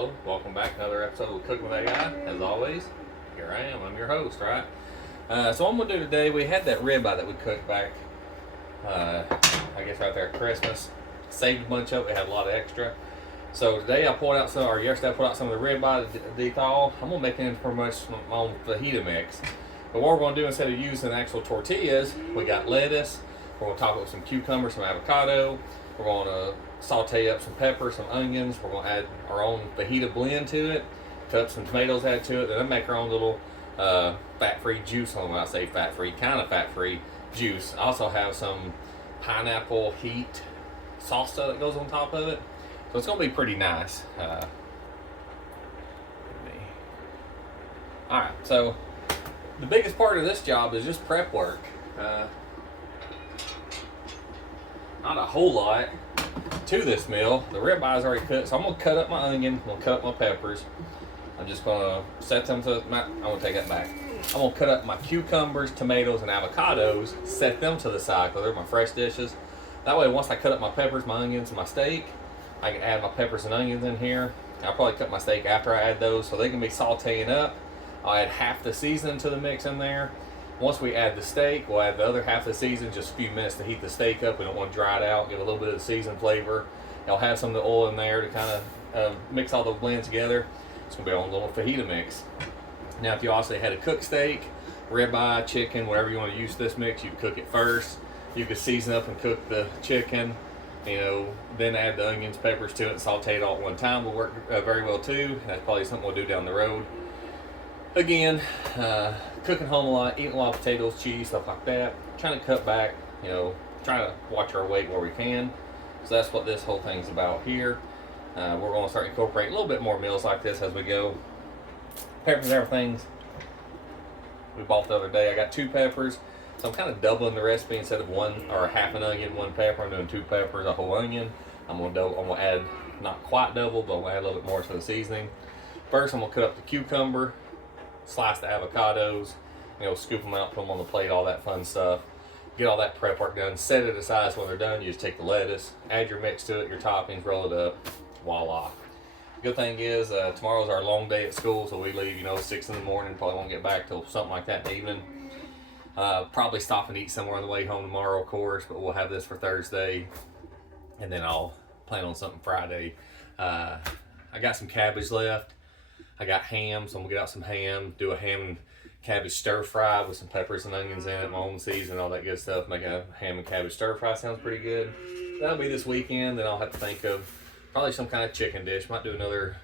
Hello, welcome back to another episode of Cooking with AI. As always, here I am. I'm your host, right? So what I'm gonna do today, we had that ribeye that we cooked back, I guess right there at Christmas. Saved a bunch of it. We had a lot of extra. So today I pulled out some, or yesterday I pulled out some of the ribeye to de-thaw. I'm gonna make it into pretty much my own fajita mix. But what we're gonna do, instead of using actual tortillas, we got lettuce. We're gonna top it with some cucumber, some avocado. We're gonna saute up some peppers, some onions. We're gonna add our own fajita blend to it. Cut up some tomatoes, add to it. Then make our own little fat-free juice. When I say fat-free, kind of fat-free juice. I also have some pineapple heat salsa that goes on top of it. So it's gonna be pretty nice. Alright, so the biggest part of this job is just prep work. Not a whole lot to this meal. The ribeye is already cooked, so I'm gonna cut up my onion, I'm gonna cut up my peppers. I'm just gonna set them to I'm gonna take that back. I'm gonna cut up my cucumbers, tomatoes, and avocados, set them to the side because they're my fresh dishes. That way, once I cut up my peppers, my onions, and my steak, I can add my peppers and onions in here. I'll probably cut my steak after I add those, so they can be sauteing up. I'll add half the seasoning to the mix in there. Once we add the steak, we'll add the other half of the seasoning, just a few minutes to heat the steak up. We don't want to dry it out, give a little bit of the seasoned flavor. I'll have some of the oil in there to kind of mix all the blends together. It's going to be our own little fajita mix. Now, if you also had a cooked steak, ribeye, chicken, whatever you want to use this mix, you cook it first. You could season up and cook the chicken, then add the onions, peppers to it, and saute it all at one time will work very well too. That's probably something we'll do down the road. Again, cooking home a lot, eating a lot of potatoes, cheese, stuff like that. Trying to cut back, trying to watch our weight where we can. So that's what this whole thing's about here. We're going to start incorporating a little bit more meals like this as we go. Peppers and everything we bought the other day. I got 2 peppers. So I'm kind of doubling the recipe. Instead of one or half an onion, 1 pepper, I'm doing 2 peppers, a whole onion. I'm gonna add, not quite double, but I'm gonna add a little bit more to the seasoning. First, I'm gonna cut up the cucumber, slice the avocados, scoop them out, put them on the plate, all that fun stuff. Get all that prep work done, set it aside. So when they're done, you just take the lettuce, add your mix to it, your toppings, roll it up, voila. Good thing is, tomorrow's our long day at school, so we leave, 6 in the morning, probably won't get back till something like that in the evening. Probably stop and eat somewhere on the way home tomorrow, of course, but we'll have this for Thursday, and then I'll plan on something Friday. I got some cabbage left. I got ham, so I'm gonna get out some ham, do a ham and cabbage stir fry with some peppers and onions in it, my own season, all that good stuff. Make a ham and cabbage stir fry, sounds pretty good. That'll be this weekend. Then I'll have to think of probably some kind of chicken dish. Might do another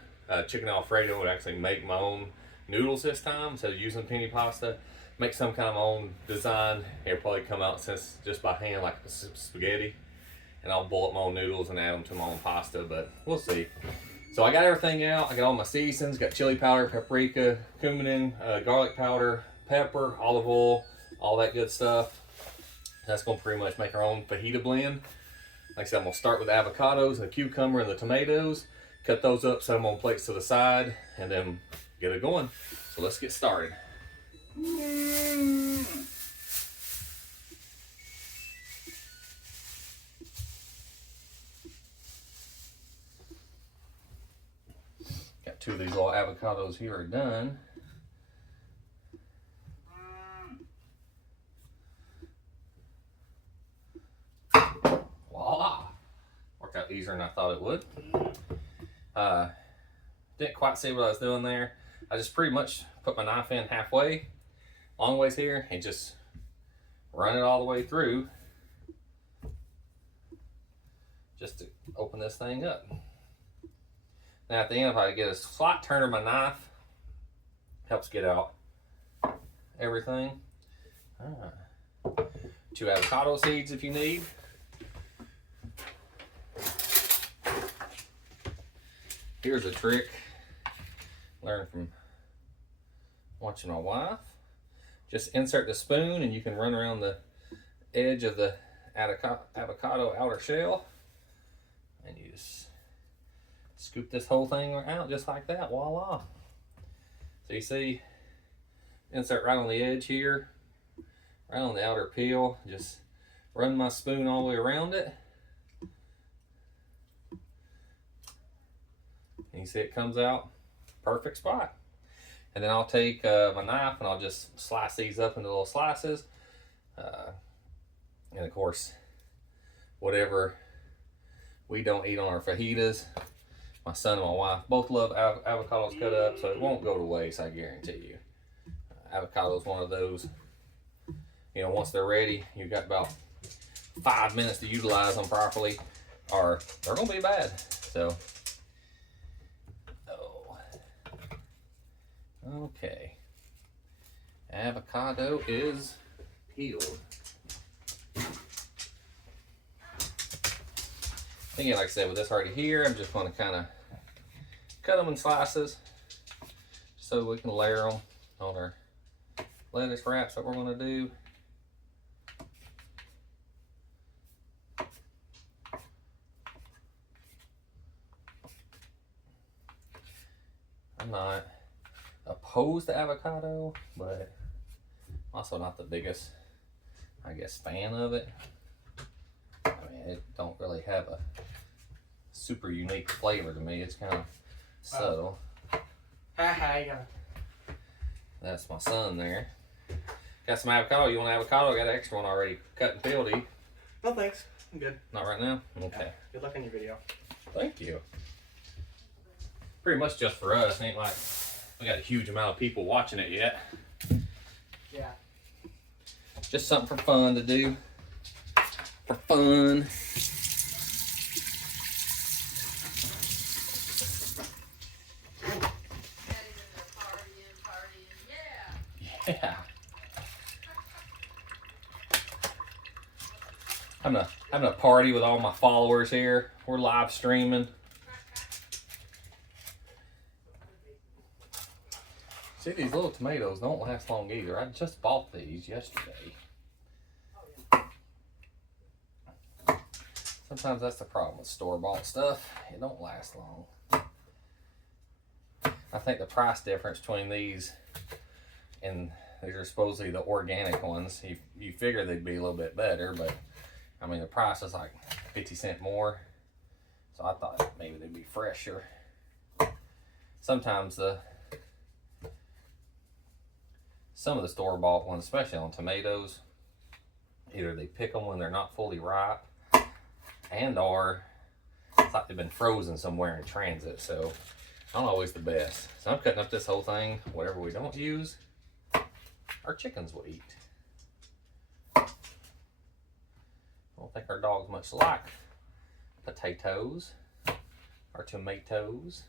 chicken Alfredo and actually make my own noodles this time instead of using penny pasta. Make some kind of my own design. It'll probably come out just by hand like spaghetti. And I'll boil up my own noodles and add them to my own pasta, but we'll see. So I got everything out. I got all my seasons. Got chili powder, paprika, cumin, garlic powder, pepper, olive oil, all that good stuff. That's going to pretty much make our own fajita blend. Like I said, I'm going to start with the avocados, the cucumber, and the tomatoes. Cut those up, set them on plates to the side, and then get it going. So let's get started. Got 2 of these little avocados here are done. Voila! Worked out easier than I thought it would. Didn't quite see what I was doing there. I just pretty much put my knife in halfway, long ways here, and just run it all the way through just to open this thing up. Now at the end, if I get a slight turn of my knife, helps get out everything. 2 avocado seeds if you need. Here's a trick learned from watching my wife. Just insert the spoon and you can run around the edge of the avocado outer shell, and you just scoop this whole thing out just like that. Voila. So you see, insert right on the edge here, right on the outer peel. Just run my spoon all the way around it. And you you see it comes out perfect spot. And then I'll take my knife and I'll just slice these up into little slices. And of course, whatever we don't eat on our fajitas, my son and my wife both love avocados cut up, so it won't go to waste, I guarantee you. Avocado is one of those, you know, once they're ready, you've got about 5 minutes to utilize them properly, or they're gonna be bad. So, okay. Avocado is peeled. Again, like I said, with this already here, I'm just going to kind of cut them in slices so we can layer them on our lettuce wraps that we're going to do. I'm not opposed to avocado, but also not the biggest, I guess, fan of it. I mean, it don't really have a super unique flavor to me. It's kind of subtle. Hi. That's my son there. Got some avocado. You want avocado? I got an extra one already cut and peeled. No thanks, I'm good. Not right now? Okay. Yeah. Good luck on your video. Thank you. Pretty much just for us. It ain't like we got a huge amount of people watching it yet. Yeah. Just something for fun to do. For fun. Yeah. Having a party with all my followers here. We're live streaming. See, these little tomatoes don't last long either. I just bought these yesterday. Sometimes that's the problem with store-bought stuff. It don't last long. I think the price difference between these and these are supposedly the organic ones. You figure they'd be a little bit better, but I mean the price is like 50 cents more. So I thought maybe they'd be fresher. Sometimes some of the store-bought ones, especially on tomatoes, either they pick them when they're not fully ripe, and or it's like they've been frozen somewhere in transit, so not always the best. So I'm cutting up this whole thing. Whatever we don't use, our chickens will eat. I don't think our dogs much like potatoes or tomatoes.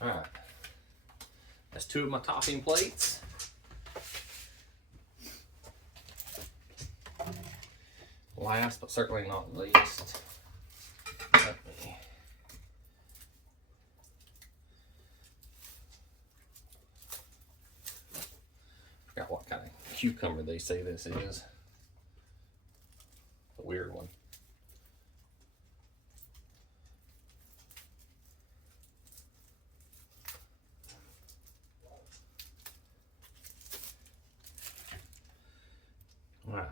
All right, that's 2 of my topping plates. Last but certainly not least, let me forgot what kind of cucumber they say this is. A weird one. All right.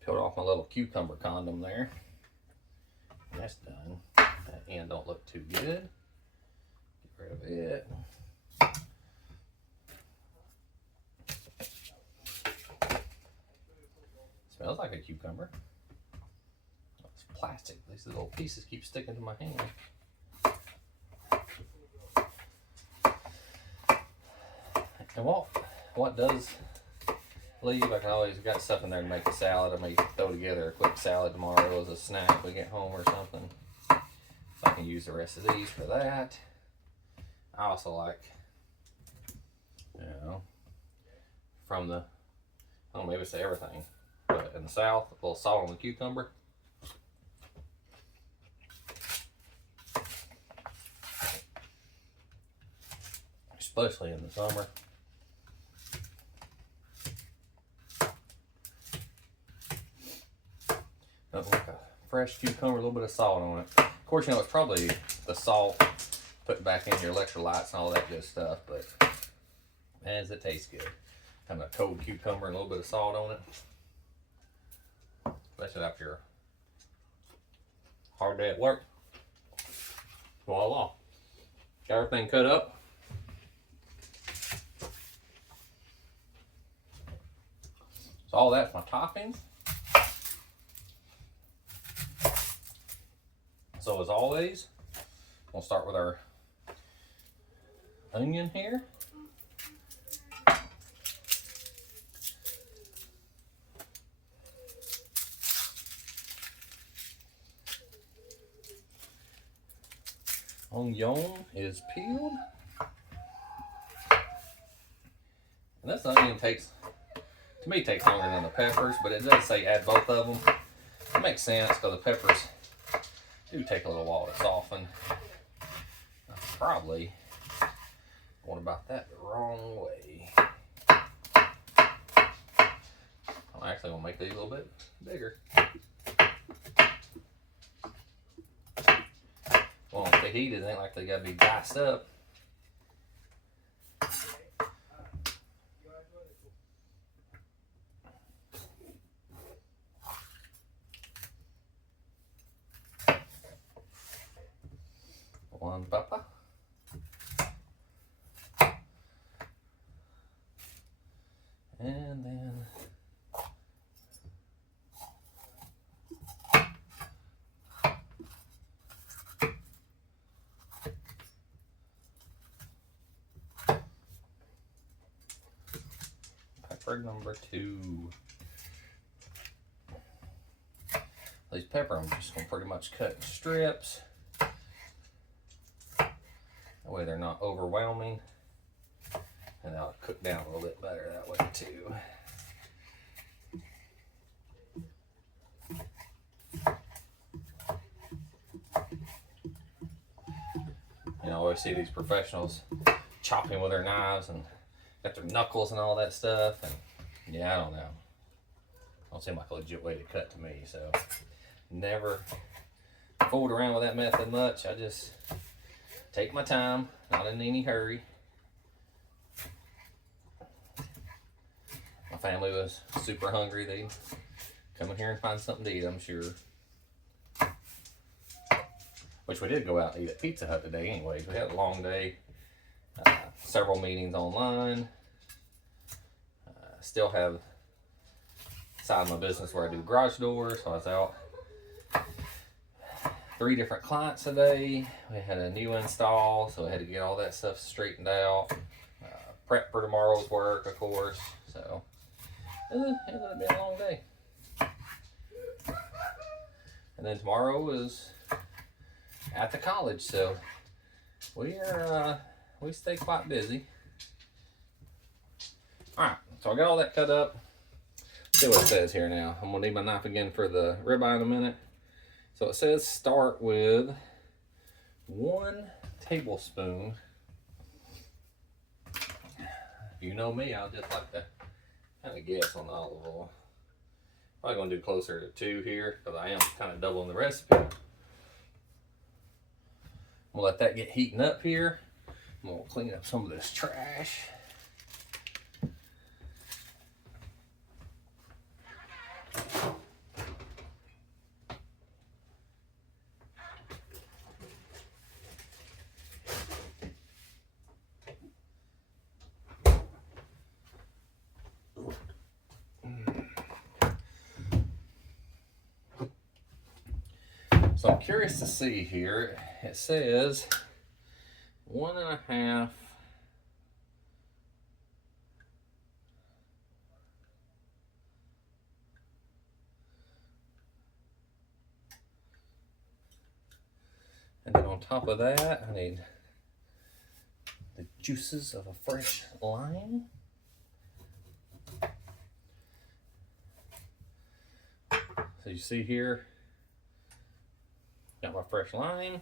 Peeled off my little cucumber condom there. That's done. That end don't look too good. Get rid of it. Smells like a cucumber. Oh, it's plastic. These little pieces keep sticking to my hand. And what does leave, I can always got stuff in there to make a salad. I may throw together a quick salad tomorrow as a snack if we get home or something. So I can use the rest of these for that. I also like, you know, from the, I don't know, maybe it's everything, but in the South, a little salt on the cucumber. Especially in the summer. Nothing like a fresh cucumber, a little bit of salt on it. Of course, you know, it's probably the salt put back in your electrolytes and all that good stuff, but man, does it taste good. Having a cold cucumber and a little bit of salt on it. Especially after a hard day at work. Voila. Got everything cut up. So all that's my toppings. So as always, we'll start with our onion here. Onion is peeled. And this onion takes, to me, takes longer than the peppers, but it does say add both of them. It makes sense because the peppers do take a little while to soften. I probably went about that the wrong way. I'm actually gonna make these a little bit bigger. Well, if they heat it, ain't like they gotta be diced up. One pepper. And then pepper number 2. These pepper I'm just gonna pretty much cut in strips. That way they're not overwhelming. And they'll cook down a little bit better that way too. You know, I always see these professionals chopping with their knives and got their knuckles and all that stuff. And yeah, I don't know. Don't seem like a legit way to cut to me. So never fooled around with that method much. I just take my time, not in any hurry. My family was super hungry. They'd come in here and find something to eat, I'm sure. Which we did go out and eat at Pizza Hut today anyways. We had a long day. Several meetings online. Still have side of my business where I do garage doors. So I was out 3 different clients today. We had a new install, so I had to get all that stuff straightened out. Prep for tomorrow's work, of course. So it's gonna be a long day. And then tomorrow is at the college, so we stay quite busy. All right, so I got all that cut up. Let's see what it says here now. I'm gonna need my knife again for the ribeye in a minute. So it says start with 1 tablespoon. You know me, I'll just like to kind of guess on the olive oil. Probably gonna do closer to 2 here because I am kind of doubling the recipe. We'll let that get heating up here. I'm gonna clean up some of this trash. So I'm curious to see here. It says 1.5 and then on top of that I need the juices of a fresh lime. So you see here, got my fresh lime.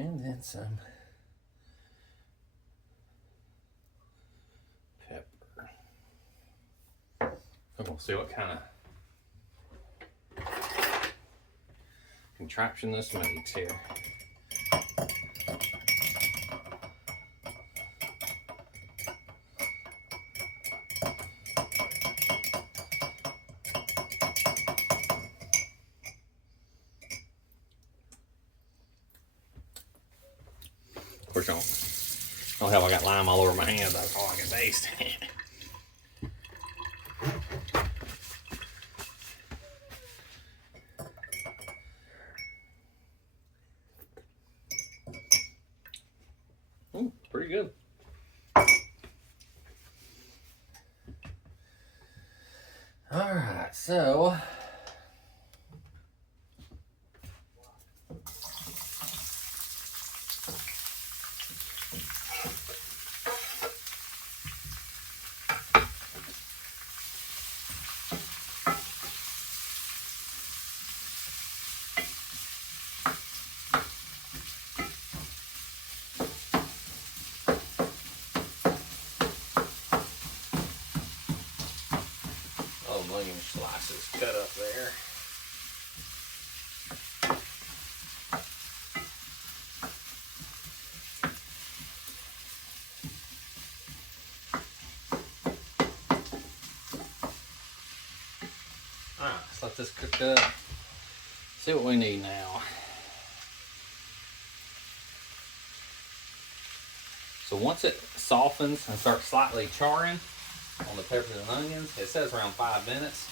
And then some pepper. I'm gonna see what kind of contraption this makes here. Of course, I don't have, I got lime all over my hands. That's all I can taste. Ooh, pretty good. All right, so onion slices cut up there. Alright, let's let this cook up. See what we need now. So once it softens and starts slightly charring on the peppers and onions, it says around 5 minutes,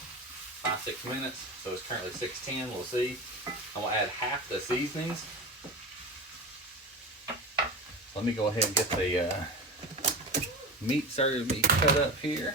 5-6 minutes. So it's currently 6:10. We'll see. I'm gonna add half the seasonings. Let me go ahead and get the meat started to be cut up here.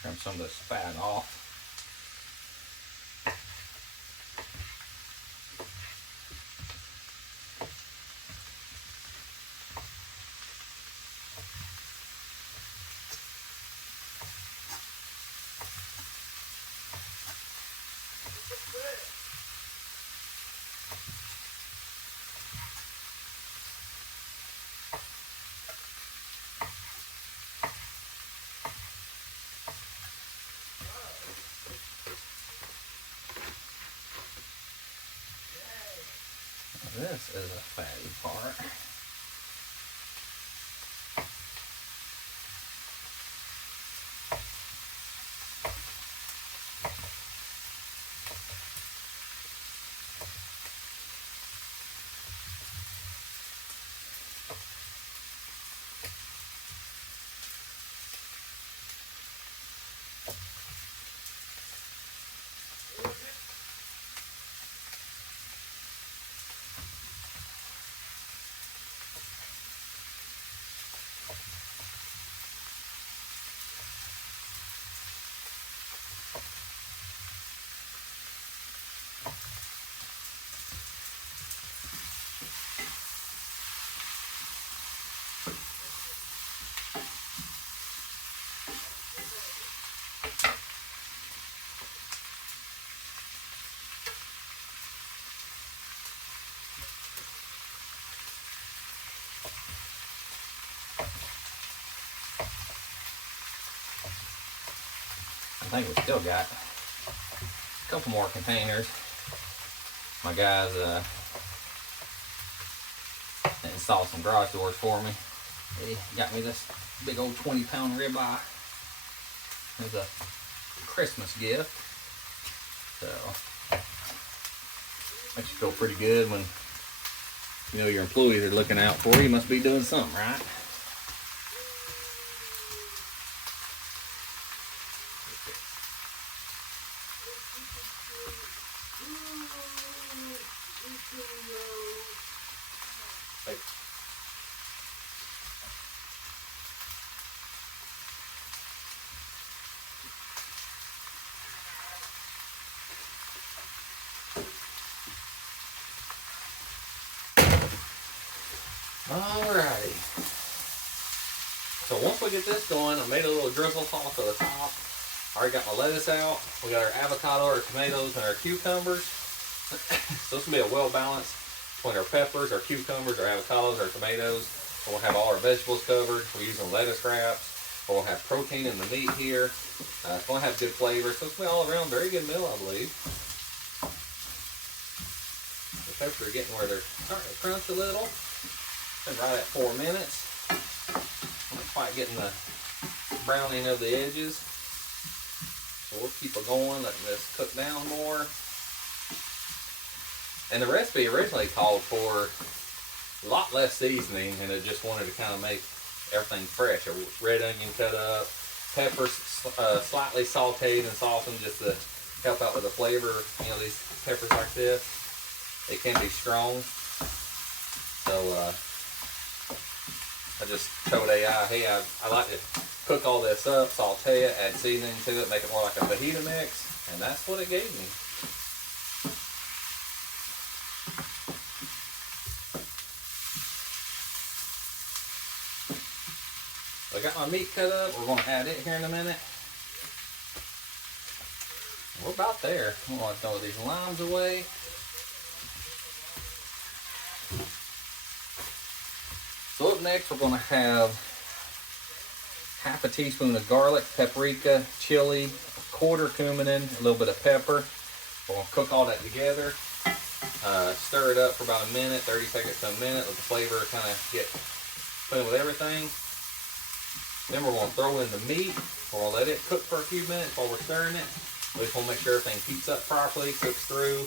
Trim some of this fat off. This is a fatty part. I think we still got a couple more containers. My guys installed some garage doors for me. They got me this big old 20-pound ribeye as a Christmas gift. So makes you feel pretty good when you know your employees are looking out for you. You must be doing something right. Alrighty. So once we get this going, I made a little drizzle sauce at the top. I already got my lettuce out. We got our avocado, our tomatoes, and our cucumbers. So this will be a well balanced between our peppers, our cucumbers, our avocados, our tomatoes. We'll have all our vegetables covered. We're using lettuce wraps. We'll have protein in the meat here. It's going to have good flavor. So it's going to be all around very good meal, I believe. The peppers are getting where they're starting to crunch a little. Been right at 4 minutes. Not quite getting the browning of the edges. So we'll keep it going, letting this cook down more. And the recipe originally called for a lot less seasoning, and it just wanted to kind of make everything fresh. A red onion cut up, peppers slightly sauteed and softened just to help out with the flavor. You know, these peppers like this, they can be strong. So I just told AI, hey, I like to cook all this up, saute it, add seasoning to it, make it more like a fajita mix, and that's what it gave me. I got my meat cut up. We're going to add it here in a minute. We're about there. I'm going to throw these limes away. So up next, we're going to have half a teaspoon of garlic, paprika, chili, a quarter cumin, a little bit of pepper. We're going to cook all that together. Stir it up for about a minute, 30 seconds to a minute. Let the flavor kind of get put in with everything. Then we're going to throw in the meat. We're going to let it cook for a few minutes while we're stirring it. We just want to make sure everything heats up properly, cooks through.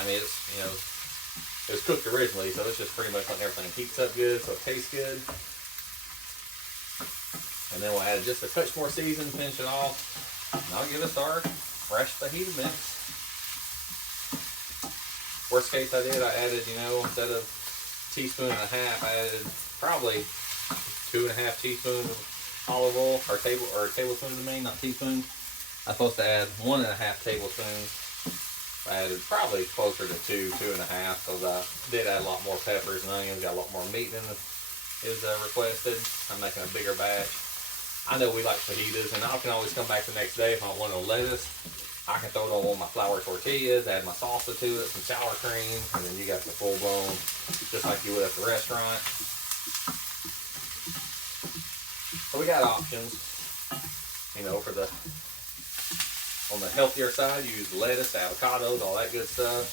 I mean, it's, you know, it was cooked originally, so it's just pretty much letting everything heats up good so it tastes good. And then we'll add just a touch more seasoning, finish it off. And that'll give us our fresh fajita mix. Worst case I added, you know, instead of a teaspoon and a half, I added probably 2.5 teaspoons of olive oil, or tablespoons, I mean, not teaspoons. I'm supposed to add 1.5 tablespoons. I added probably closer to 2.5, because I did add a lot more peppers and onions, got a lot more meat than is requested. I'm making a bigger batch. I know we like fajitas, and I can always come back the next day if I want no lettuce. I can throw it on my flour tortillas, add my salsa to it, some sour cream, and then you got the full blown, just like you would at the restaurant. So we got options, you know, for the, on the healthier side, you use lettuce, avocados, all that good stuff.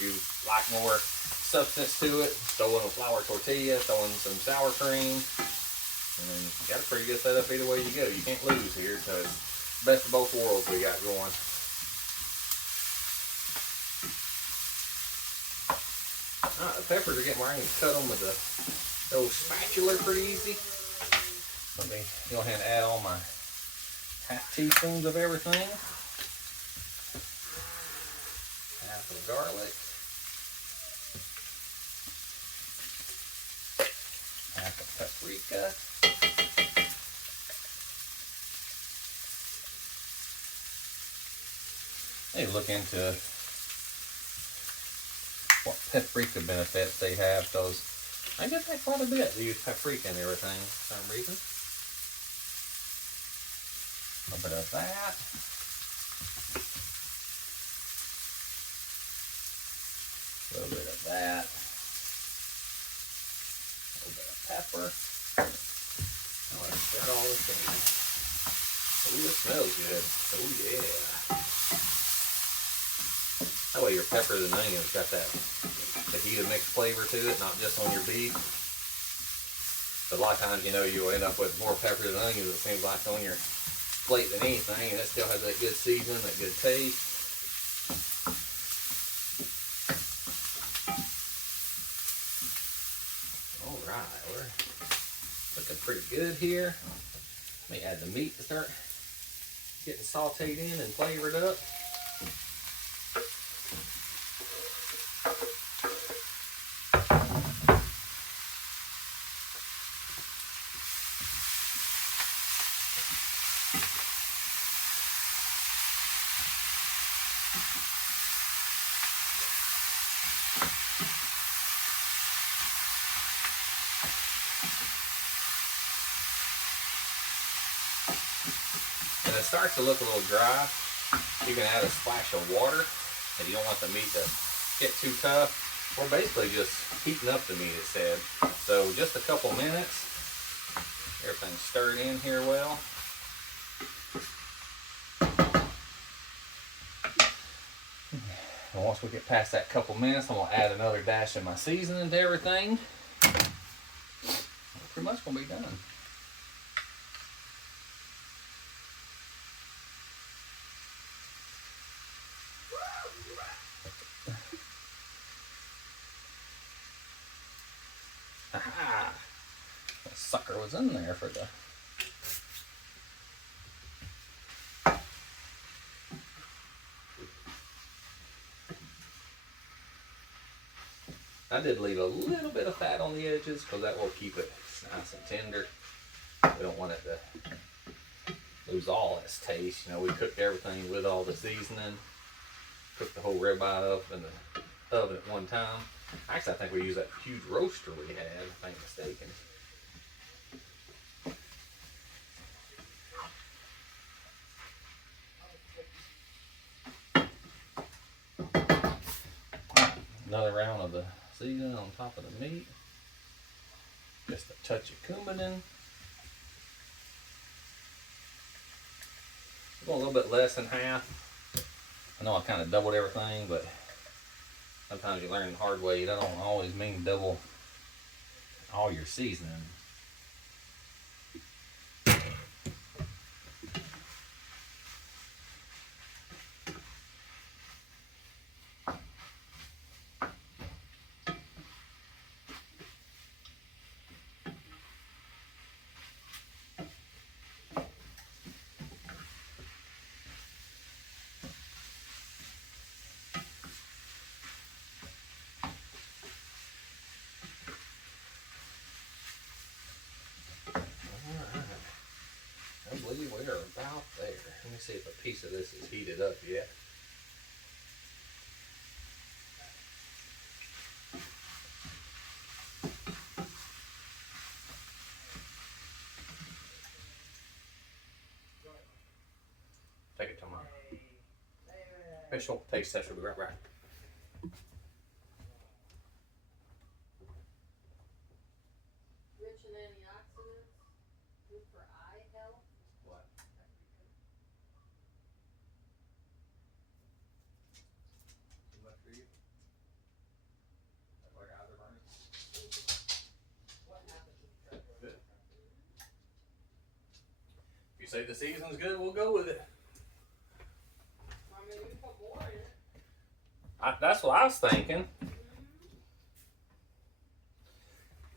You like more substance to it, throw in a flour tortilla, throw in some sour cream, and you got a pretty good setup either way you go. You can't lose here, so it's best of both worlds we got going. Alright, the peppers are getting where I can cut them with the old spatula pretty easy. Let me go ahead and add all my half teaspoons of everything. Half of garlic. Half of paprika. I need to look into what paprika benefits they have, because I get that quite a bit. They use paprika and everything for some reason. A little bit of that. A little bit of that. A little bit of pepper. Now let's spread all this in. Ooh, it smells good. Oh yeah. That way your peppers and onions got that fajita mix flavor to it, not just on your beef. But a lot of times, you know, you'll end up with more peppers and onions, it seems like, on your plate than anything, and it still has that good seasoning, that good taste. Alright, we're looking pretty good here. Let me add the meat to start getting sauteed in and flavored up. it starts to look a little dry, you can add a splash of water if you don't want the meat to get too tough. We're basically just heating up the meat, it said. So just a couple minutes. Everything's stirred in here well. And once we get past that couple minutes, I'm gonna add another dash of my seasoning to everything. We're pretty much gonna be done. Aha! That sucker was in there for the... I did leave a little bit of fat on the edges because that will keep it nice and tender. We don't want it to lose all its taste. You know, we cooked everything with all the seasoning. Cooked the whole ribeye up in the oven at one time. Actually, I think we used that huge roaster we had, if I ain't mistaken. Another round of the seasoning on top of the meat. Just a touch of cumin in. Go a little bit less than half. I know I kind of doubled everything, but sometimes you learn the hard way. That don't always mean double all your seasoning. I believe we are about there. Let me see if a piece of this is heated up yet. Take it to my official taste test. We'll be right back. Rich in antioxidants, good for eye health. What? Too much for you? Like eyes are burning? What happens? Good. If you say the season's good, we'll go with it. I mean, we put more in it. That's what I was thinking.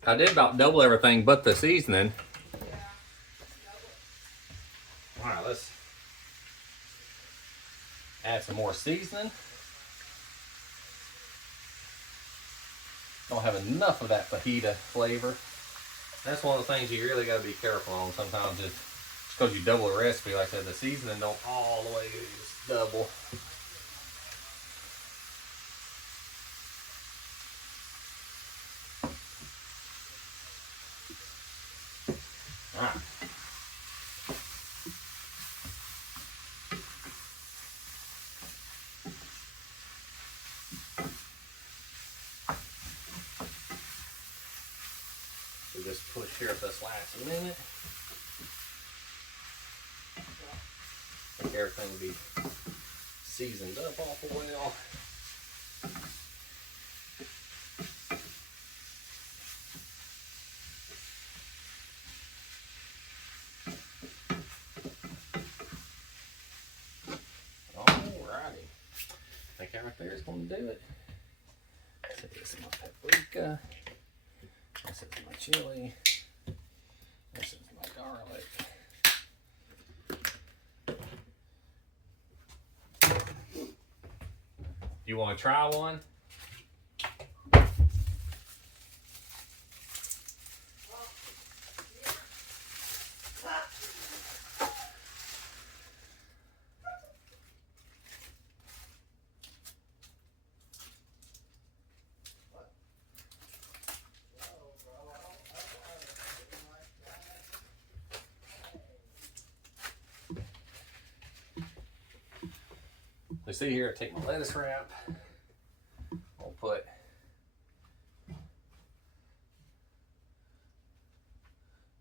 I did about double everything but the seasoning. Yeah. Alright, let's add some more seasoning. Don't have enough of that fajita flavor. That's one of the things you really got to be careful on. Sometimes just because you double a recipe, like I said, the seasoning don't all the way just double. Alright. We just push here at this last minute. I think everything will be seasoned up awful well. Alrighty. I think right there is going to do it. This is my paprika. This is my chili. This is my garlic. You want to try one? you see here, I take my lettuce wrap. I'll put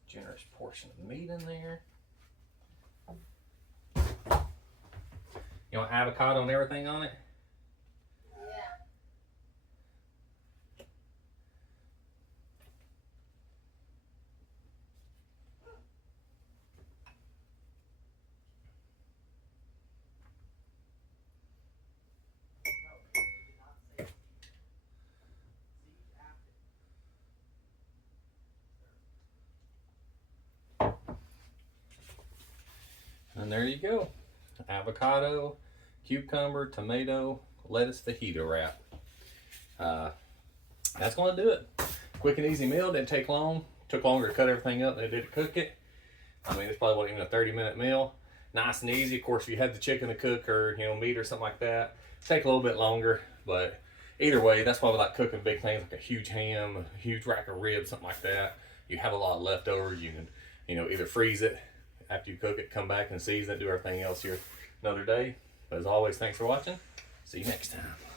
generous portion of meat in there. You want avocado and everything on it? Yeah. And there you go. Avocado, cucumber, tomato, lettuce fajita wrap. That's gonna do it. Quick and easy meal, didn't take long. Took longer to cut everything up than it did to cook it. I mean, it's probably wasn't even a 30-minute meal. Nice and easy. Of course, if you had the chicken to cook or meat or something like that, take a little bit longer. But either way, that's why we like cooking big things like a huge ham, a huge rack of ribs, something like that. You have a lot of leftovers. You can, either freeze it after you cook it, come back and season it, do everything else here another day. But as always, thanks for watching. See you next time.